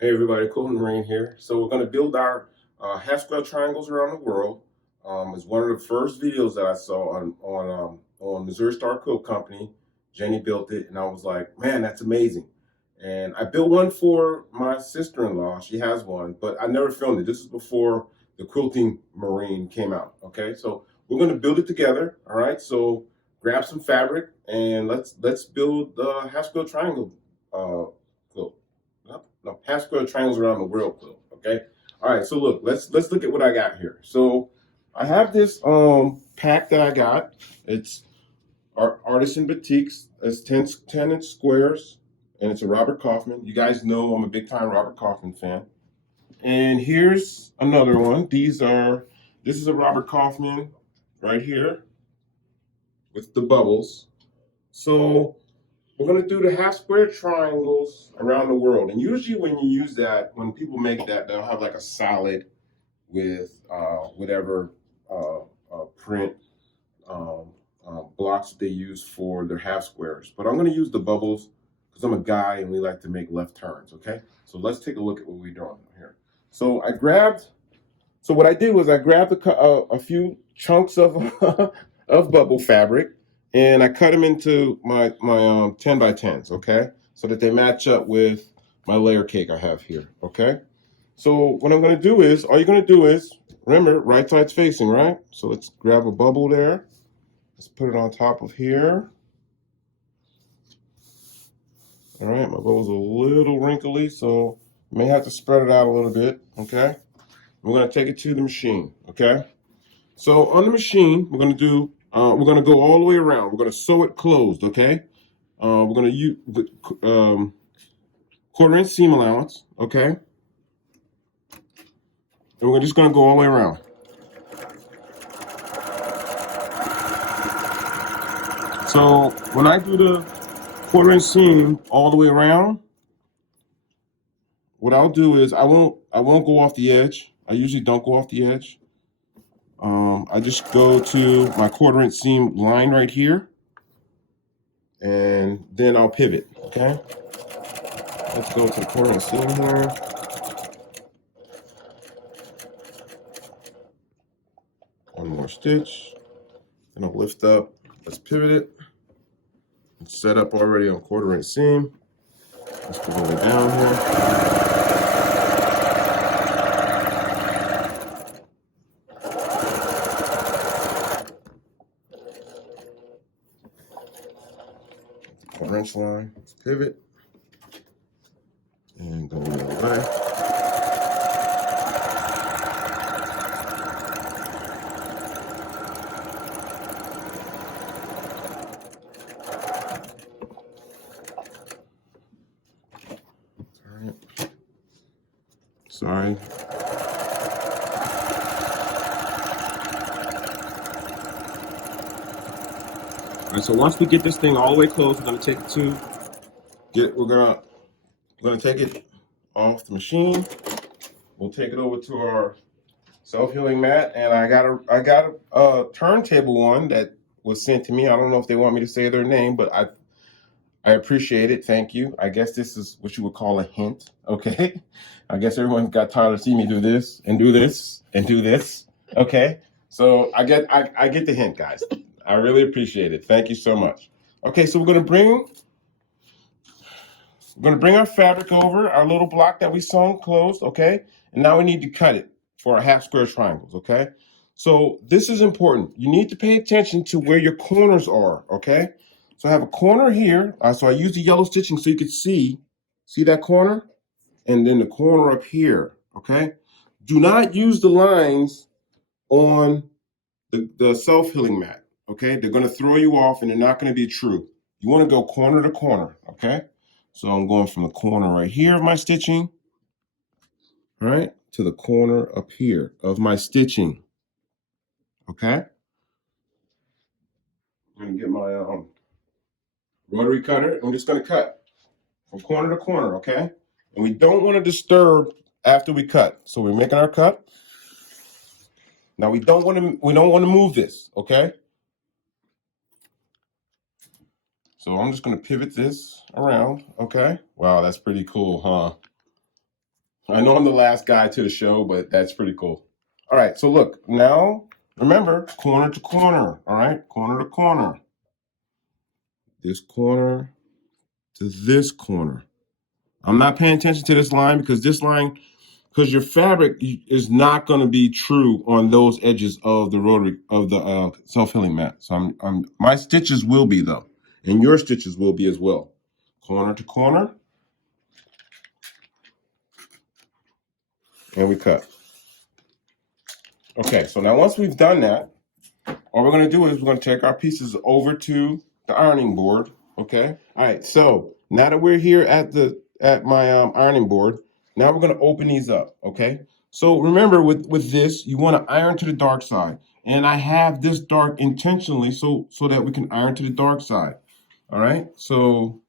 Hey everybody, Quilting Nation here. So we're going to build our half square triangles around the world. It's one of the first videos that I saw on Missouri Star Quilt Company. Jenny built it, and I was like, man, that's amazing. And I built one for my sister-in-law. She has one, but I never filmed it. This is before the Quilting Marine came out. Okay, so we're going to build it together. All right, so grab some fabric and let's build the half square triangle quilt. No, half square triangles around the world quilt. Okay. All right. So look, let's look at what I got here. So I have this pack that I got. It's Artisan Batiks. It's 10-inch squares, and it's a Robert Kaufman. You guys know I'm a big time Robert Kaufman fan. And here's another one. This is a Robert Kaufman right here with the bubbles. So we're going to do the half square triangles around the world. And usually when you use that, when people make that, they'll have like a solid with whatever print blocks that they use for their half squares. But I'm going to use the bubbles because I'm a guy and we like to make left turns, okay? So let's take a look at what we're doing here. So what I did was I grabbed a few chunks of, of bubble fabric, and I cut them into my 10 by 10s, okay? So that they match up with my layer cake I have here, okay? So what I'm gonna do is, all you're gonna do is, remember, right side's facing, right? So let's grab a bubble there. Let's put it on top of here. All right, my bubble's a little wrinkly, so I may have to spread it out a little bit, okay? We're gonna take it to the machine, okay? So on the machine, we're gonna go all the way around. We're gonna sew it closed, okay? We're gonna use quarter-inch seam allowance, okay? And we're just gonna go all the way around. So when I do the quarter-inch seam all the way around, what I'll do is I won't go off the edge. I usually don't go off the edge. I just go to my quarter-inch seam line right here, and then I'll pivot, okay? Let's go to the quarter-inch seam here. One more stitch, then I'll lift up. Let's pivot it. It's set up already on quarter-inch seam. Let's go all the way down here. Quarter-inch line. Let's pivot and go the other way. Sorry. All right, so once we get this thing all the way closed, we're gonna take it to we're gonna take it off the machine. We'll take it over to our self-healing mat, and I got a turntable one that was sent to me. I don't know if they want me to say their name, but I appreciate it. Thank you. I guess this is what you would call a hint. Okay. I guess everyone got tired of seeing me do this and do this and do this. Okay. So I get the hint, guys. I really appreciate it. Thank you so much. Okay, so we're gonna bring our fabric over, our little block that we sewn closed, okay? And now we need to cut it for our half square triangles, okay? So this is important. You need to pay attention to where your corners are, okay? So I have a corner here. So I use the yellow stitching so you can see that corner? And then the corner up here, okay? Do not use the lines on the self-healing mat, okay? They're gonna throw you off and they're not gonna be true. You wanna go corner to corner, okay? So I'm going from the corner right here of my stitching, right, to the corner up here of my stitching, okay? I'm gonna get my rotary cutter. I'm just gonna cut from corner to corner, okay? And we don't want to disturb after we cut. So we're making our cut. Now we don't want to move this, okay? So I'm just gonna pivot this around, okay? Wow, that's pretty cool, huh? I know I'm the last guy to the show, but that's pretty cool. All right, so look, now remember, corner to corner, all right? Corner to corner. This corner to this corner. I'm not paying attention to this line because because your fabric is not going to be true on those edges of the rotary of the self-healing mat. So my stitches will be though, and your stitches will be as well. Corner to corner, and we cut. Okay, so now once we've done that, all we're going to do is we're going to take our pieces over to the ironing board. Okay. All right. So now that we're here at my ironing board, now we're going to open these up. Okay. So remember with this, you want to iron to the dark side, and I have this dark intentionally so that we can iron to the dark side. All right. So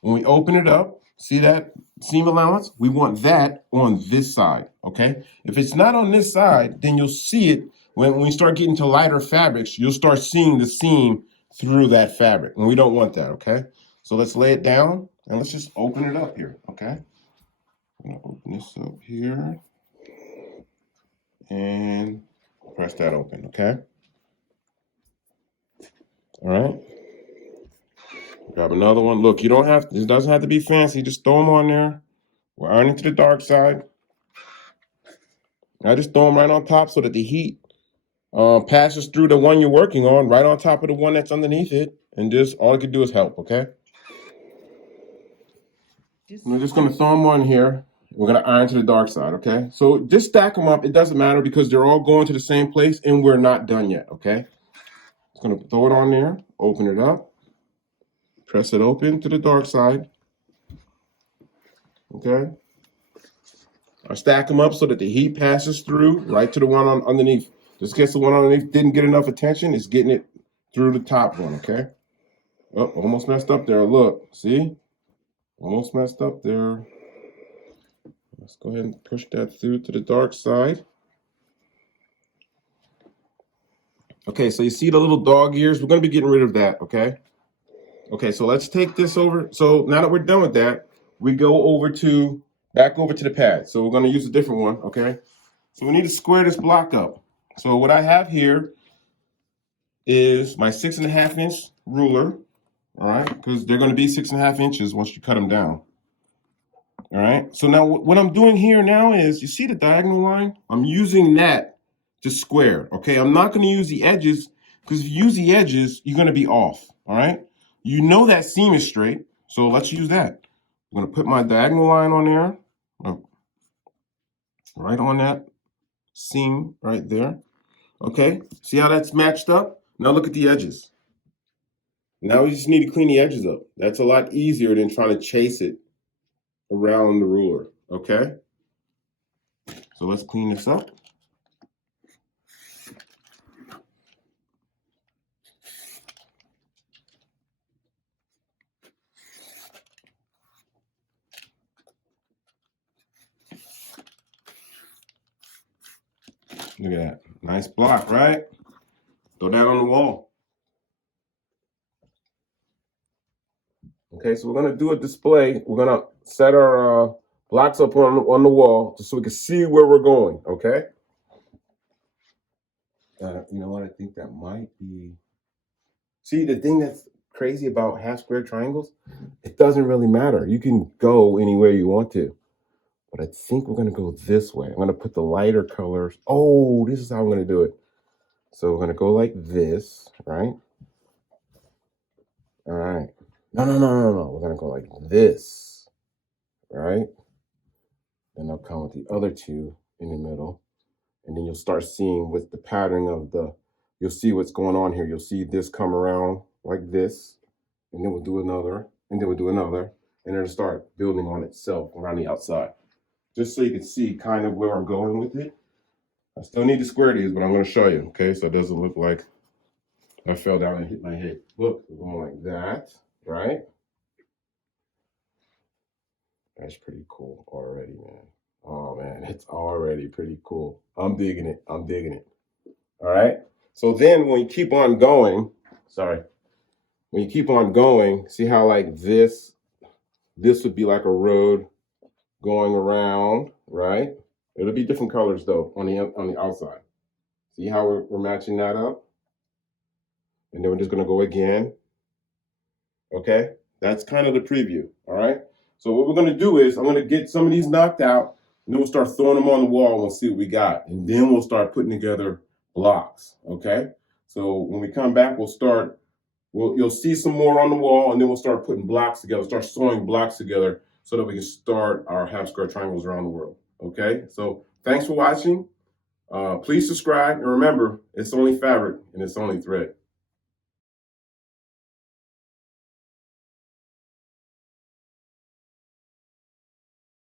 when we open it up, see that seam allowance? We want that on this side. Okay. If it's not on this side, then you'll see it. When we start getting to lighter fabrics, you'll start seeing the seam through that fabric, and we don't want that, okay? So let's lay it down, and let's just open it up here, okay? I'm gonna open this up here, and press that open, okay? All right. Grab another one. Look, it doesn't have to be fancy. Just throw them on there. We're ironing to the dark side. I just throw them right on top so that the heat passes through the one you're working on, right on top of the one that's underneath it, and just all it can do is help, okay? We're just going to throw them on here. We're going to iron to the dark side, okay? So just stack them up. It doesn't matter because they're all going to the same place, and we're not done yet, okay? Just going to throw it on there, open it up, press it open to the dark side, okay? I stack them up so that the heat passes through right to the one underneath. Just in case the one underneath didn't get enough attention, it's getting it through the top one, okay? Oh, almost messed up there. Look, see? Almost messed up there. Let's go ahead and push that through to the dark side. Okay, so you see the little dog ears? We're going to be getting rid of that, okay? Okay, so let's take this over. So now that we're done with that, we go back over to the pad. So we're going to use a different one, okay? So we need to square this block up. So what I have here is my 6.5 inch ruler, all right? Because they're going to be 6.5 inches once you cut them down. All right, so now what I'm doing here now is, you see the diagonal line? I'm using that to square, okay? I'm not going to use the edges, because if you use the edges, you're going to be off, all right? You know that seam is straight, so let's use that. I'm going to put my diagonal line on there, right on that seam right there, okay? See how that's matched up? Now look at the edges. Now we just need to clean the edges up. That's a lot easier than trying to chase it around the ruler, okay? So let's clean this up. Look at that. Nice block, right? Throw that on the wall. Okay, so we're going to do a display. We're going to set our blocks up on the wall just so we can see where we're going, okay? You know what? I think that might be... See, the thing that's crazy about half square triangles, it doesn't really matter. You can go anywhere you want to. But I think we're going to go this way. I'm going to put the lighter colors. Oh, this is how I'm going to do it. So we're going to go like this, right? All right. No. We're going to go like this, right? Then I'll come with the other two in the middle. And then you'll start seeing with the pattern of you'll see what's going on here. You'll see this come around like this. And then we'll do another. And then we'll do another. And it'll start building on itself around the outside. Just so you can see kind of where I'm going with it. I still need to square these, but I'm going to show you, okay? So it doesn't look like I fell down and hit my head. Look, we're going like that, right? That's pretty cool already, man. Oh, man, it's already pretty cool. I'm digging it. I'm digging it. All right? So then when you keep on going, when you keep on going, see how like this would be like a road going around, right? It'll be different colors though on the outside. See how we're matching that up? And then we're just gonna go again. Okay, that's kind of the preview, all right? So what we're gonna do is I'm gonna get some of these knocked out, and then we'll start throwing them on the wall and we'll see what we got. And then we'll start putting together blocks, okay? So when we come back, you'll see some more on the wall, and then we'll start putting blocks together, start sewing blocks together so that we can start our half square triangles around the world, okay? So thanks for watching. Please subscribe, and remember, it's only fabric and it's only thread.